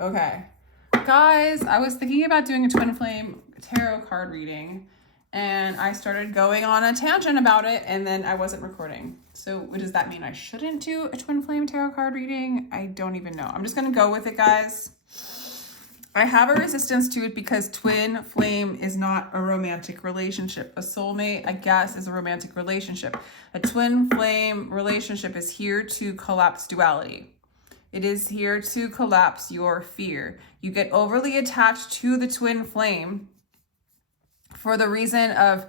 Okay. Guys, I was thinking about doing a twin flame tarot card reading, and I started going on a tangent about it, and then I wasn't recording. So what does that mean? I shouldn't do a twin flame tarot card reading? I don't even know. I'm just going to go with it, guys. I have a resistance to it because twin flame is not a romantic relationship. A soulmate, I guess, is a romantic relationship. A twin flame relationship is here to collapse duality. It is here to collapse your fear. You get overly attached to the twin flame for the reason of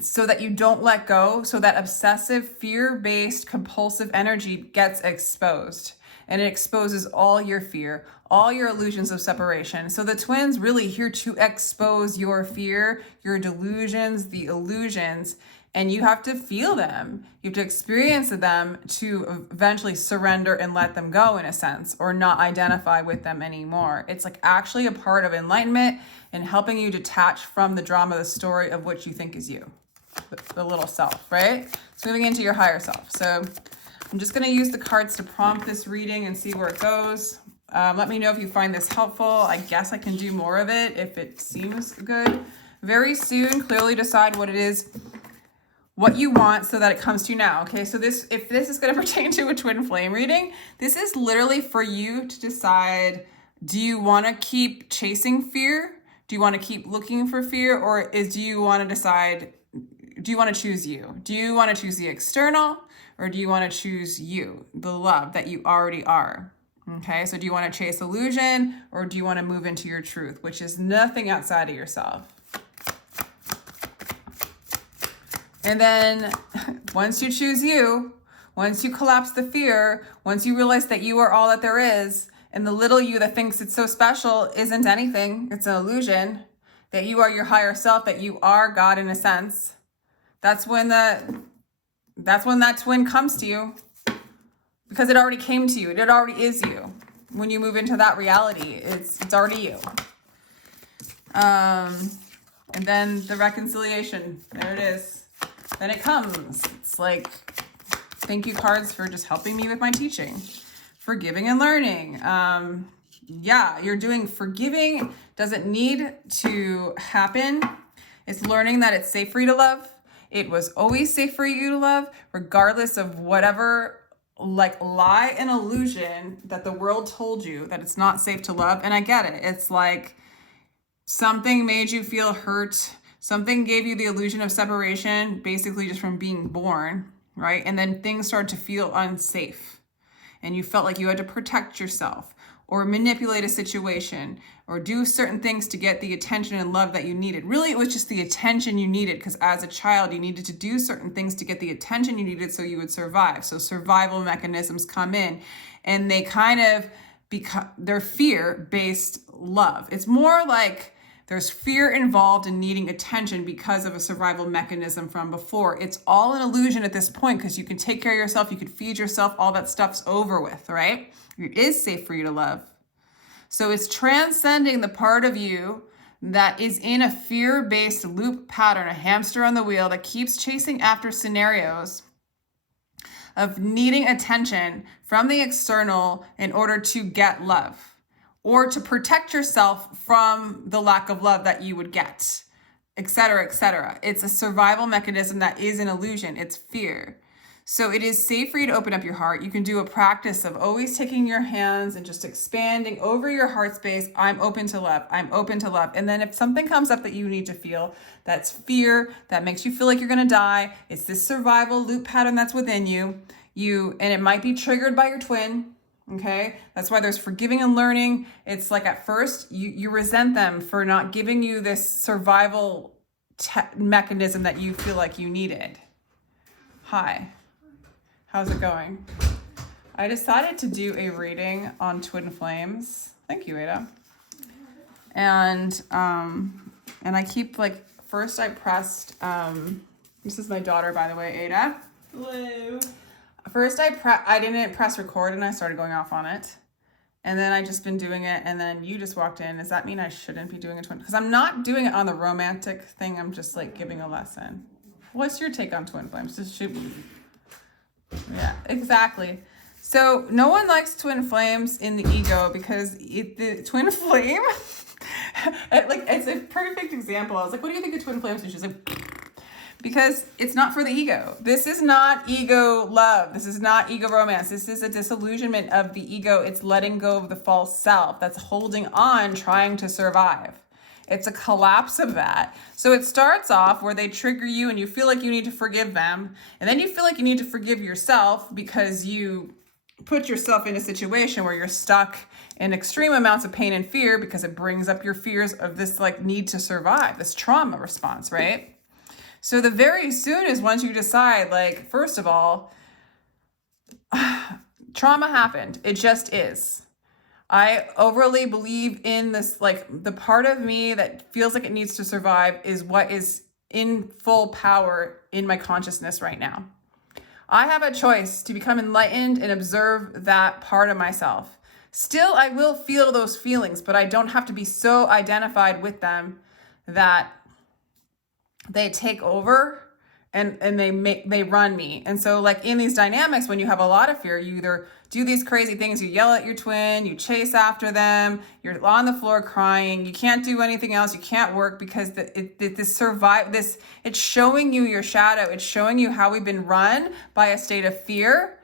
so that you don't let go, so that obsessive, fear-based, compulsive energy gets exposed. And it exposes all your fear, all your illusions of separation. So the twin's really here to expose your fear, your delusions, the illusions, and you have to feel them. You have to experience them to eventually surrender and let them go, in a sense, or not identify with them anymore. It's like actually a part of enlightenment and helping you detach from the drama, the story of what you think is you, the little self, right? It's moving into your higher self. So I'm just going to use the cards to prompt this reading and see where it goes. Let me know if you find this helpful. I guess I can do more of it if it seems good. Very soon, clearly decide what it is, what you want, so that it comes to you now. Okay, so if this is going to pertain to a twin flame reading, this is literally for you to decide, do you want to keep chasing fear? Do you want to keep looking for fear? Or do you want to decide, do you want to choose you? Do you want to choose the external? Or do you want to choose you, the love that you already are? Okay, so do you want to chase illusion, or do you want to move into your truth, which is nothing outside of yourself? And then once you choose you, once you collapse the fear, once you realize that you are all that there is, and the little you that thinks it's so special isn't anything, it's an illusion, that you are your higher self, that you are God in a sense, that's when that twin comes to you, because it already came to you. It already is you. When you move into that reality, it's already you. And then the reconciliation, there it is. Then it comes. It's like, thank you cards for just helping me with my teaching. Forgiving and learning. Yeah, you're doing forgiving. Doesn't need to happen. It's learning that it's safe for you to love. It was always safe for you to love, regardless of whatever like lie and illusion that the world told you that it's not safe to love. And I get it. It's like something made you feel hurt. Something gave you the illusion of separation, basically just from being born, right? And then things started to feel unsafe. And you felt like you had to protect yourself or manipulate a situation or do certain things to get the attention and love that you needed. Really, it was just the attention you needed, because as a child, you needed to do certain things to get the attention you needed so you would survive. So survival mechanisms come in, and they kind of become, they're fear-based love. It's more like there's fear involved in needing attention because of a survival mechanism from before. It's all an illusion at this point, because you can take care of yourself, you can feed yourself, all that stuff's over with, right? It is safe for you to love. So it's transcending the part of you that is in a fear-based loop pattern, a hamster on the wheel that keeps chasing after scenarios of needing attention from the external in order to get love, or to protect yourself from the lack of love that you would get, etc., etc. It's a survival mechanism that is an illusion. It's fear. So it is safe for you to open up your heart. You can do a practice of always taking your hands and just expanding over your heart space. I'm open to love. I'm open to love. And then if something comes up that you need to feel, that's fear, that makes you feel like you're going to die. It's this survival loop pattern that's within you. And it might be triggered by your twin. Okay, that's why there's forgiving and learning. It's like at first you resent them for not giving you this survival mechanism that you feel like you needed. Hi, how's it going? I decided to do a reading on twin flames. Thank you, Ada. And I keep like, first I pressed, this is my daughter, by the way, Ada. Hello. First I didn't press record and I started going off on it. And then I just been doing it, and then you just walked in. Does that mean I shouldn't be doing a twin? Because I'm not doing it on the romantic thing. I'm just like giving a lesson. What's your take on twin flames? Just shoot me. Yeah, exactly. So no one likes twin flames in the ego because the twin flame, like it's a perfect example. I was like, what do you think of twin flames? And she's like, because it's not for the ego. This is not ego love. This is not ego romance. This is a disillusionment of the ego. It's letting go of the false self that's holding on, trying to survive. It's a collapse of that. So it starts off where they trigger you and you feel like you need to forgive them. And then you feel like you need to forgive yourself because you put yourself in a situation where you're stuck in extreme amounts of pain and fear because it brings up your fears of this like need to survive, this trauma response, right? So the very soon as once you decide, like, first of all, trauma happened. It just is. I overly believe in this, like the part of me that feels like it needs to survive is what is in full power in my consciousness right now. I have a choice to become enlightened and observe that part of myself. Still, I will feel those feelings, but I don't have to be so identified with them that they take over and they run me. And so like in these dynamics, when you have a lot of fear, you either do these crazy things, you yell at your twin, you chase after them, you're on the floor crying, you can't do anything else, you can't work because it's showing you your shadow, it's showing you how we've been run by a state of fear.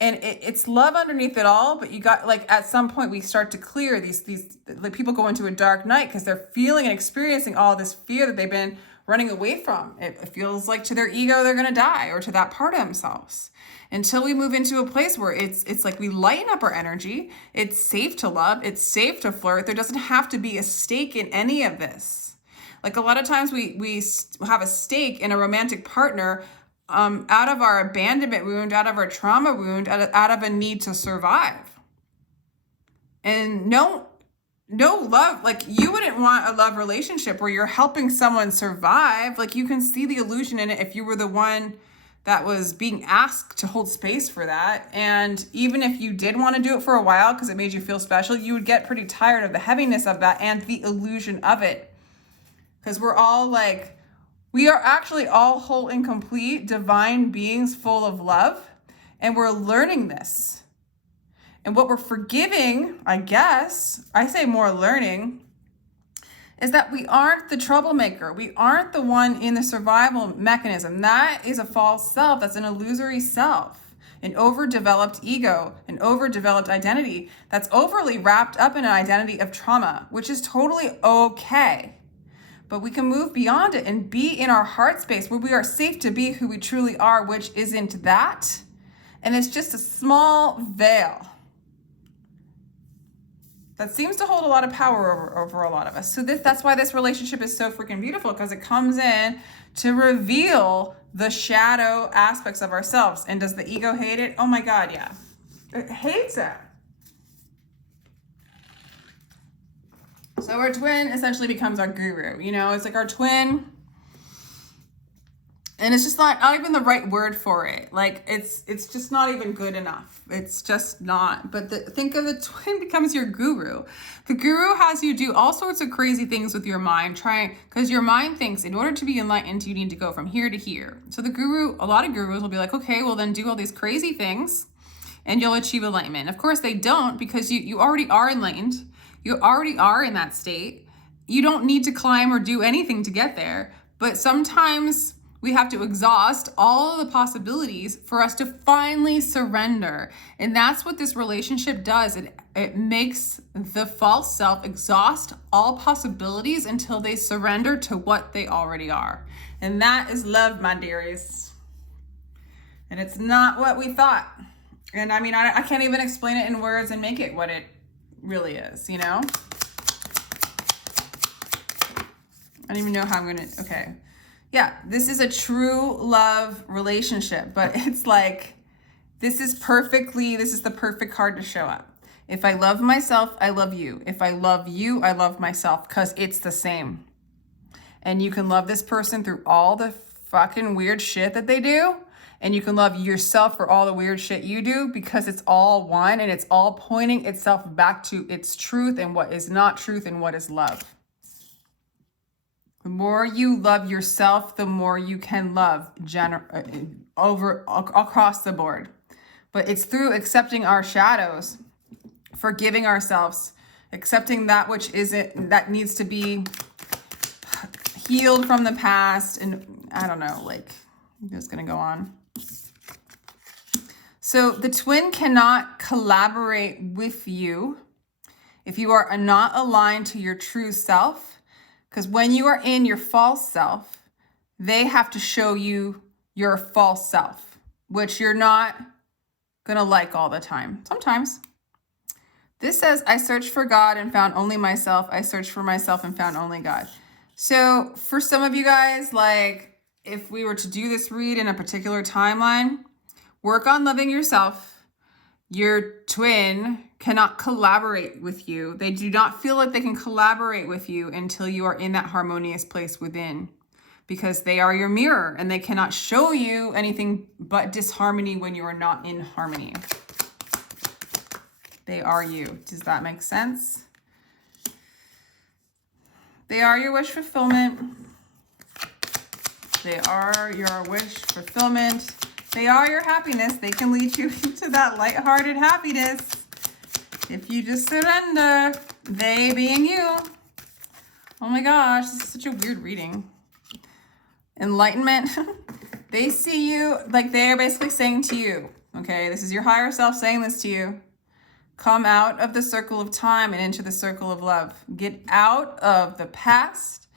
And it's love underneath it all, but you got like at some point we start to clear these like people go into a dark night because they're feeling and experiencing all this fear that they've been running away from. It feels like to their ego they're gonna die, or to that part of themselves. Until we move into a place where it's like we lighten up our energy, it's safe to love, it's safe to flirt. There doesn't have to be a stake in any of this. Like a lot of times we have a stake in a romantic partner out of our abandonment wound, out of our trauma wound, out of a need to survive. And no love, like you wouldn't want a love relationship where you're helping someone survive. Like you can see the illusion in it if you were the one that was being asked to hold space for that. And even if you did want to do it for a while because it made you feel special, you would get pretty tired of the heaviness of that and the illusion of it. Because we are actually all whole and complete divine beings full of love. And we're learning this. And what we're forgiving, I guess, I say more learning, is that we aren't the troublemaker. We aren't the one in the survival mechanism. That is a false self. That's an illusory self, an overdeveloped ego, an overdeveloped identity that's overly wrapped up in an identity of trauma, which is totally okay. But we can move beyond it and be in our heart space where we are safe to be who we truly are, which isn't that. And it's just a small veil that seems to hold a lot of power over a lot of us. So that's why this relationship is so freaking beautiful, because it comes in to reveal the shadow aspects of ourselves. And does the ego hate it? Oh my God, yeah. It hates it. So our twin essentially becomes our guru. You know, it's like our twin. And it's just not even the right word for it. Like it's just not even good enough. It's just not. But think of the twin becomes your guru. The guru has you do all sorts of crazy things with your mind, because your mind thinks in order to be enlightened, you need to go from here to here. So the guru, a lot of gurus will be like, okay, well then do all these crazy things and you'll achieve enlightenment. Of course they don't, because you already are enlightened. You already are in that state. You don't need to climb or do anything to get there. But sometimes we have to exhaust all of the possibilities for us to finally surrender. And that's what this relationship does. It makes the false self exhaust all possibilities until they surrender to what they already are. And that is love, my dearies. And it's not what we thought. And I mean, I can't even explain it in words and make it what it really is, you know? I don't even know how I'm gonna, okay. Yeah, this is a true love relationship, but it's like, this is the perfect card to show up. If I love myself, I love you. If I love you, I love myself, because it's the same. And you can love this person through all the fucking weird shit that they do. And you can love yourself for all the weird shit you do, because it's all one and it's all pointing itself back to its truth and what is not truth and what is love. The more you love yourself, the more you can love across the board. But it's through accepting our shadows, forgiving ourselves, accepting that which isn't, that needs to be healed from the past. And I don't know, like, I'm just going to go on. So the twin cannot collaborate with you if you are not aligned to your true self, because when you are in your false self, they have to show you your false self, which you're not going to like all the time. Sometimes. This says, I searched for God and found only myself. I searched for myself and found only God. So for some of you guys, like if we were to do this read in a particular timeline, work on loving yourself. Your twin cannot collaborate with you. They do not feel like they can collaborate with you until you are in that harmonious place within, because they are your mirror and they cannot show you anything but disharmony when you are not in harmony. They are you. Does that make sense? They are your wish fulfillment. They are your wish fulfillment. They are your happiness. They can lead you to that lighthearted happiness if you just surrender. They being you. Oh my gosh, this is such a weird reading. Enlightenment. They see you, like they're basically saying to you, okay, this is your higher self saying this to you. Come out of the circle of time and into the circle of love. Get out of the past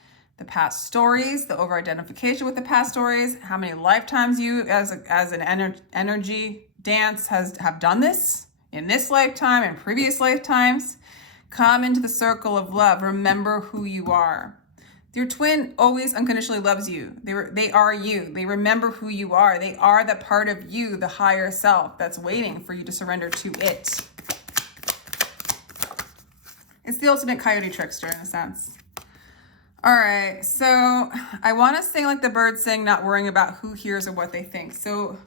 stories, the over-identification with the past stories, how many lifetimes you as an energy dance have done this in this lifetime and previous lifetimes. Come into the circle of love. Remember who you are. Your twin always unconditionally loves you. They are you. They remember who you are. They are the part of you, the higher self, that's waiting for you to surrender to it. It's the ultimate coyote trickster in a sense. All right, so I want to sing like the birds sing, not worrying about who hears or what they think. So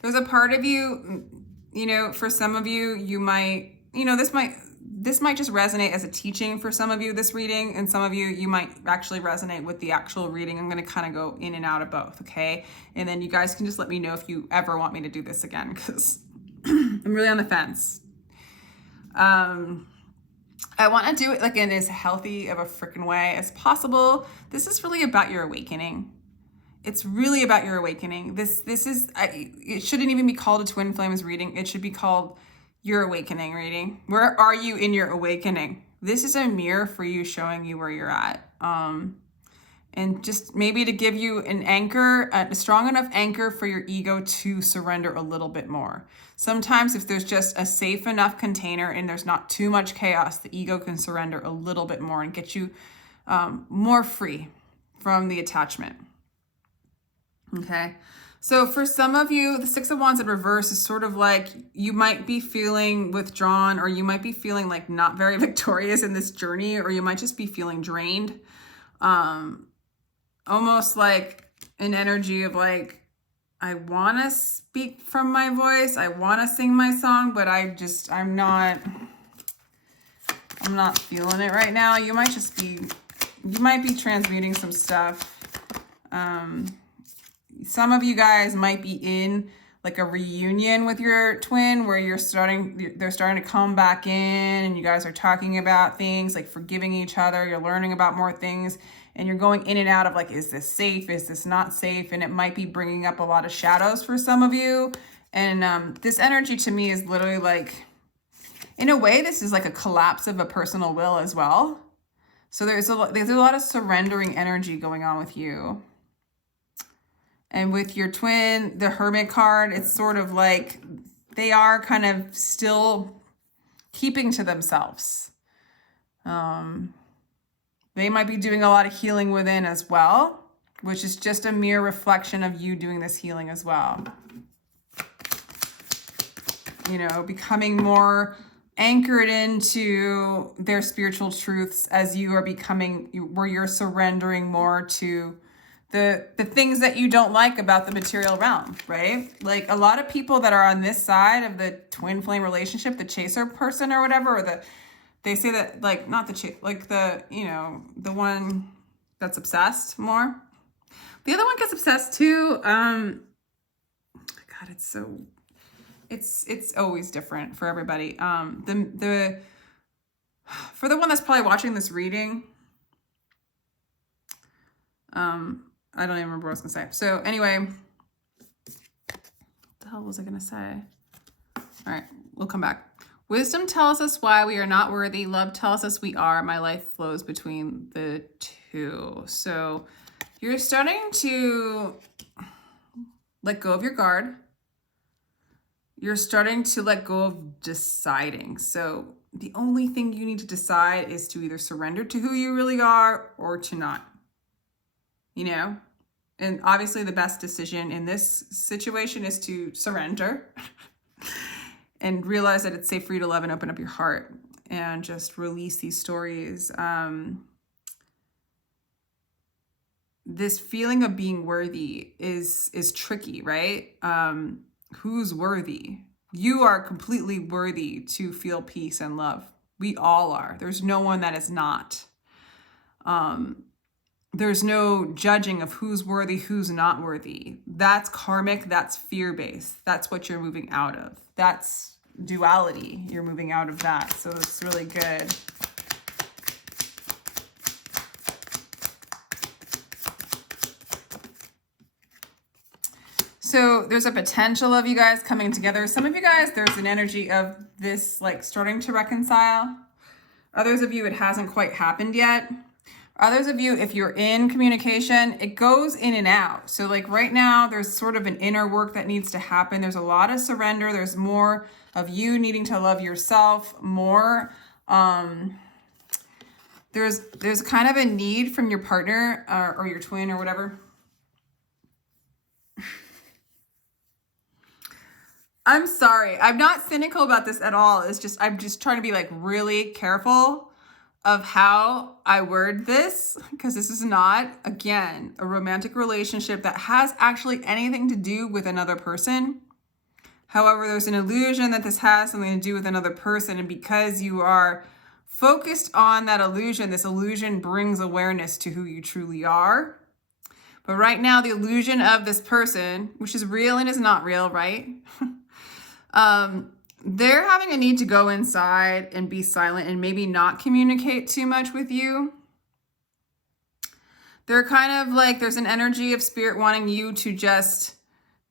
there's a part of you, you know, for some of you, you might, you know, this might just resonate as a teaching for some of you, this reading, and some of you, you might actually resonate with the actual reading. I'm going to kind of go in and out of both, okay? And then you guys can just let me know if you ever want me to do this again, because I'm really on the fence. I want to do it like in as healthy of a freaking way as possible. This is really about your awakening. It's really about your awakening. This is, it shouldn't even be called a Twin Flames reading. It should be called your awakening reading. Where are you in your awakening? This is a mirror for you, showing you where you're at. And just maybe to give you an anchor, a strong enough anchor for your ego to surrender a little bit more. Sometimes if there's just a safe enough container and there's not too much chaos, the ego can surrender a little bit more and get you more free from the attachment. Okay. So for some of you, the Six of Wands in reverse is sort of like you might be feeling withdrawn, or you might be feeling like not very victorious in this journey, or you might just be feeling drained. Almost like an energy of like, I want to speak from my voice. I want to sing my song, but I'm not feeling it right now. You might be transmuting some stuff. Some of you guys might be in like a reunion with your twin where they're starting to come back in and you guys are talking about things like forgiving each other. You're learning about more things and you're going in and out of like, is this safe? Is this not safe? And it might be bringing up a lot of shadows for some of you. And this energy to me is literally like, in a way, this is like a collapse of a personal will as well. So there's a lot of surrendering energy going on with you. And with your twin, the Hermit card, it's sort of like they are kind of still keeping to themselves. They might be doing a lot of healing within as well, which is just a mere reflection of you doing this healing as well. You know, becoming more anchored into their spiritual truths as you are becoming, where you're surrendering more to the things that you don't like about the material realm, right? Like a lot of people that are on this side of the twin flame relationship, the chaser person or whatever, or they say that like, not the like the, you know, the one that's obsessed more. The other one gets obsessed too. God, It's always different for everybody. For the one that's probably watching this reading, I don't even remember what I was gonna say. So anyway, what the hell was I gonna say? All right, we'll come back. Wisdom tells us why we are not worthy. Love tells us we are. My life flows between the two. So you're starting to let go of your guard. You're starting to let go of deciding. So the only thing you need to decide is to either surrender to who you really are or to not, you know? And obviously the best decision in this situation is to surrender and realize that it's safe for you to love and open up your heart and just release these stories. This feeling of being worthy is tricky, right? Who's worthy? You are completely worthy to feel peace and love. We all are. There's no one that is not. There's no judging of who's worthy, who's not worthy. That's karmic. That's fear-based. That's what you're moving out of. That's duality. You're moving out of that. So it's really good. So there's a potential of you guys coming together. Some of you guys, there's an energy of this like starting to reconcile. Others of you, it hasn't quite happened yet. Others of you, if you're in communication, it goes in and out. So like right now, there's sort of an inner work that needs to happen. There's a lot of surrender. There's more of you needing to love yourself more. There's kind of a need from your partner or your twin or whatever. I'm sorry. I'm not cynical about this at all. It's just, I'm just trying to be like really careful of how I word this, because this is not, again, a romantic relationship that has actually anything to do with another person. However, there's an illusion that this has something to do with another person. And because you are focused on that illusion, this illusion brings awareness to who you truly are. But right now, the illusion of this person, which is real and is not real, right? They're having a need to go inside and be silent and maybe not communicate too much with you. They're kind of like, there's an energy of spirit wanting you to just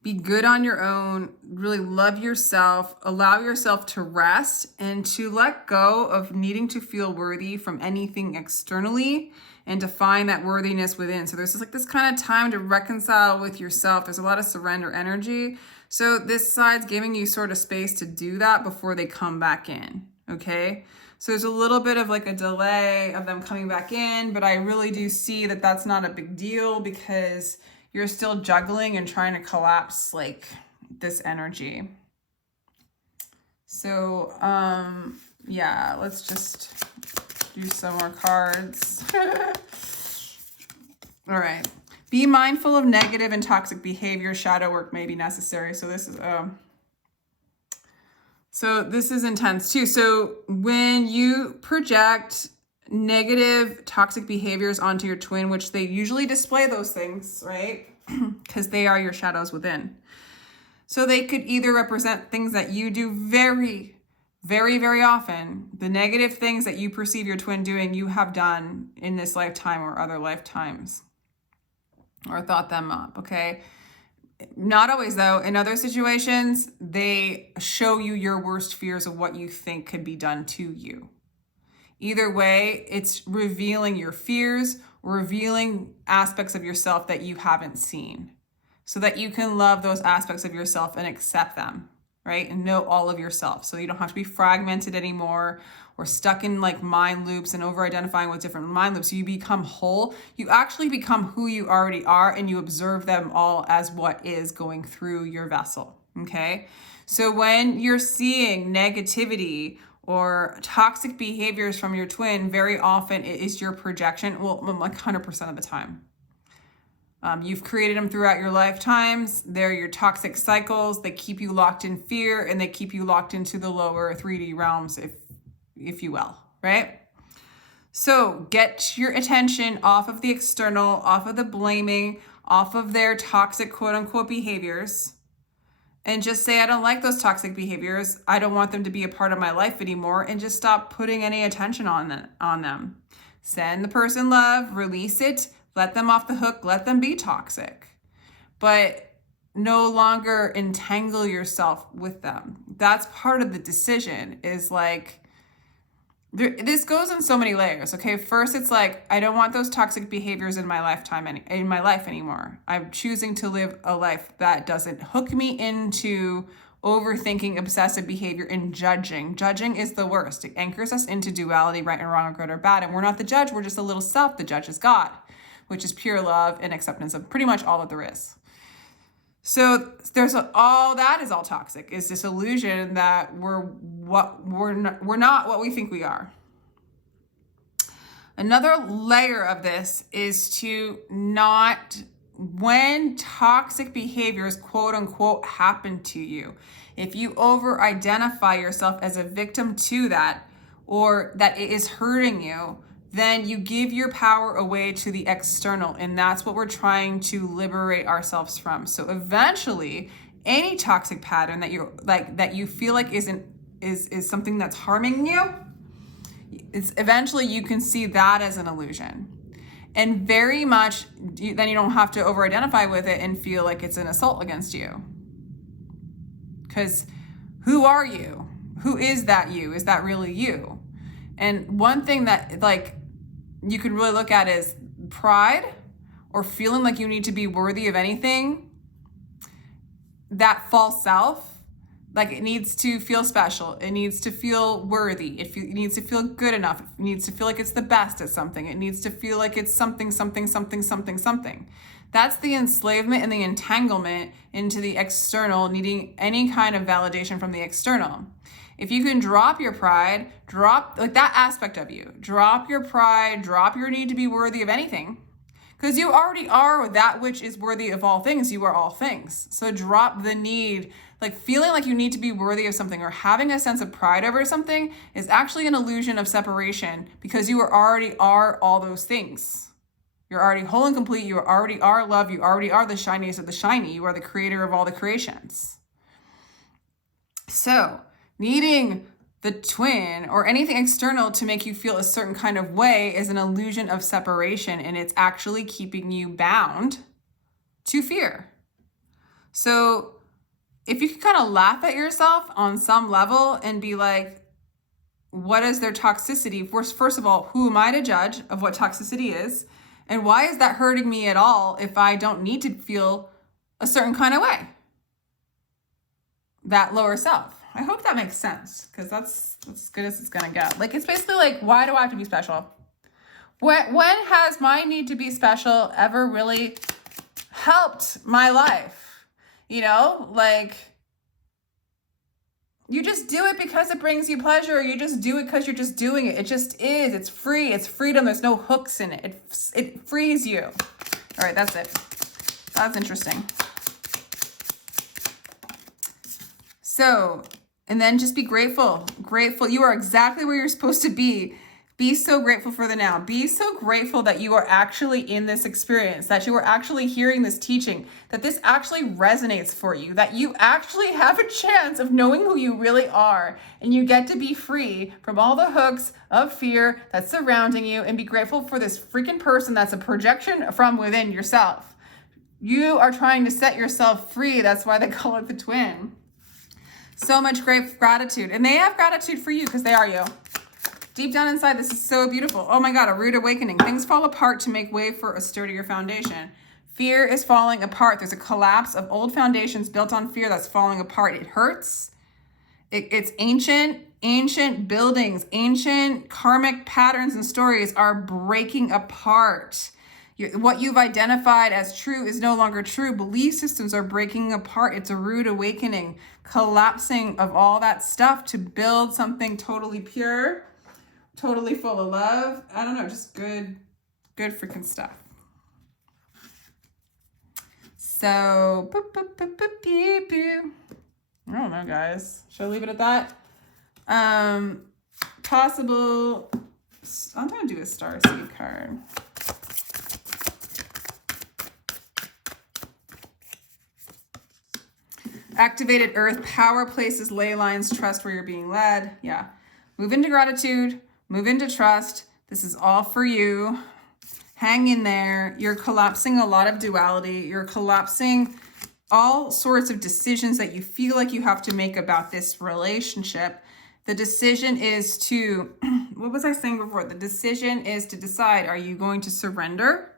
be good on your own, really love yourself, allow yourself to rest and to let go of needing to feel worthy from anything externally and to find that worthiness within. So there's just like this kind of time to reconcile with yourself. There's a lot of surrender energy. So this side's giving you sort of space to do that before they come back in, okay? So there's a little bit of like a delay of them coming back in, but I really do see that that's not a big deal because you're still juggling and trying to collapse like this energy. So, yeah, let's just do some more cards. All right. Be mindful of negative and toxic behavior. Shadow work may be necessary. So this is intense too. So when you project negative toxic behaviors onto your twin, which they usually display those things, right? Because they are your shadows within. So they could either represent things that you do very, very, very often. The negative things that you perceive your twin doing, you have done in this lifetime or other lifetimes. Or thought them up, okay? Not always though. In other situations, they show you your worst fears of what you think could be done to you. Either way, it's revealing your fears, or revealing aspects of yourself that you haven't seen so that you can love those aspects of yourself and accept them, right? And know all of yourself. So you don't have to be fragmented anymore or stuck in like mind loops and over-identifying with different mind loops. You become whole. You actually become who you already are and you observe them all as what is going through your vessel, okay? So when you're seeing negativity or toxic behaviors from your twin, very often it is your projection, well, like 100% of the time. You've created them throughout your lifetimes. They're your toxic cycles. They keep you locked in fear and they keep you locked into the lower 3D realms, if you will, right? So get your attention off of the external, off of the blaming, off of their toxic quote unquote behaviors, and just say, I don't like those toxic behaviors. I don't want them to be a part of my life anymore, and just stop putting any attention on them. Send the person love, release it, let them off the hook, let them be toxic. But no longer entangle yourself with them. That's part of the decision, is like, this goes in so many layers. Okay, first it's like, I don't want those toxic behaviors in my life anymore. I'm choosing to live a life that doesn't hook me into overthinking, obsessive behavior, and judging. Judging is the worst. It anchors us into duality, right and wrong, or good or bad. And we're not the judge. We're just a little self. The judge is God, which is pure love and acceptance of pretty much all that there is. So all that is all toxic, is this illusion that we're not what we think we are. Another layer of this is to not, when toxic behaviors, quote unquote, happen to you, if you over-identify yourself as a victim to that, or that it is hurting you, then you give your power away to the external. And that's what we're trying to liberate ourselves from. So eventually, any toxic pattern that you feel like is something that's harming you, eventually you can see that as an illusion. And very much, then you don't have to over-identify with it and feel like it's an assault against you. Because who are you? Who is that you? Is that really you? And one thing that you can really look at is pride, or feeling like you need to be worthy of anything. That false self, like, it needs to feel special. It needs to feel worthy. It needs to feel good enough. It needs to feel like it's the best at something. It needs to feel like it's something. That's the enslavement and the entanglement into the external, needing any kind of validation from the external. If you can drop your pride, drop that aspect of you, drop your pride, drop your need to be worthy of anything, because you already are that which is worthy of all things. You are all things. So drop the need, feeling like you need to be worthy of something, or having a sense of pride over something, is actually an illusion of separation, because you already are all those things. You're already whole and complete. You already are love. You already are the shiniest of the shiny. You are the creator of all the creations. So needing the twin or anything external to make you feel a certain kind of way is an illusion of separation, and it's actually keeping you bound to fear. So if you can kind of laugh at yourself on some level and be like, what is their toxicity? First of all, who am I to judge of what toxicity is? And why is that hurting me at all if I don't need to feel a certain kind of way? That lower self. I hope that makes sense, because that's as good as it's going to get. It's basically like, why do I have to be special? When has my need to be special ever really helped my life? You just do it because it brings you pleasure, or you just do it because you're just doing it. It just is. It's free. It's freedom. There's no hooks in it. It frees you. All right, that's it. That's interesting. So, and then just be grateful. Grateful. You are exactly where you're supposed to be. Be so grateful for the now. Be so grateful that you are actually in this experience, that you are actually hearing this teaching, that this actually resonates for you, that you actually have a chance of knowing who you really are, and you get to be free from all the hooks of fear that's surrounding you, and be grateful for this freaking person that's a projection from within yourself. You are trying to set yourself free. That's why they call it the twin. So much great gratitude. And they have gratitude for you because they are you. Deep down inside, this is so beautiful. Oh my God, a rude awakening. Things fall apart to make way for a sturdier foundation. Fear is falling apart. There's a collapse of old foundations built on fear that's falling apart. It hurts. It's ancient buildings, ancient karmic patterns and stories are breaking apart. What you've identified as true is no longer true. Belief systems are breaking apart. It's a rude awakening, collapsing of all that stuff to build something totally pure, totally full of love. I don't know, just good freaking stuff. So, I don't know, guys. Should I leave it at that? Possible, I'm going to do a starseed card. activated earth, power, places, ley lines, trust where you're being led. Yeah. Move into gratitude, move into trust. This is all for you. Hang in there. You're collapsing a lot of duality. You're collapsing all sorts of decisions that you feel like you have to make about this relationship. The decision is to, what was I saying before? The decision is to decide, are you going to surrender,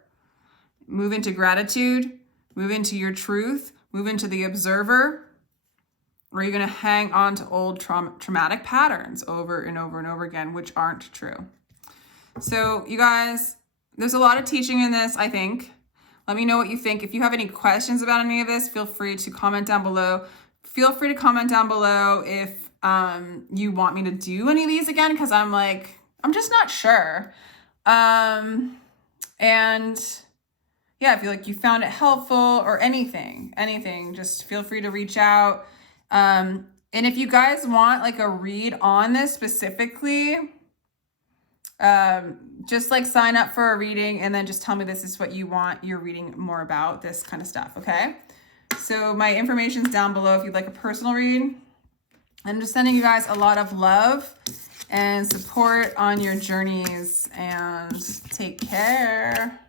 move into gratitude, move into your truth, move into the observer, or are you going to hang on to old traumatic patterns over and over and over again, which aren't true? So you guys, there's a lot of teaching in this, I think. Let me know what you think. If you have any questions about any of this, feel free to comment down below. Feel free to comment down below if you want me to do any of these again, because I'm just not sure. And yeah, if you you found it helpful or anything, just feel free to reach out. And if you guys want a read on this specifically, just sign up for a reading and then just tell me this is what you want your reading more about, this kind of stuff. Okay. So my information's down below if you'd like a personal read. I'm just sending you guys a lot of love and support on your journeys, and take care.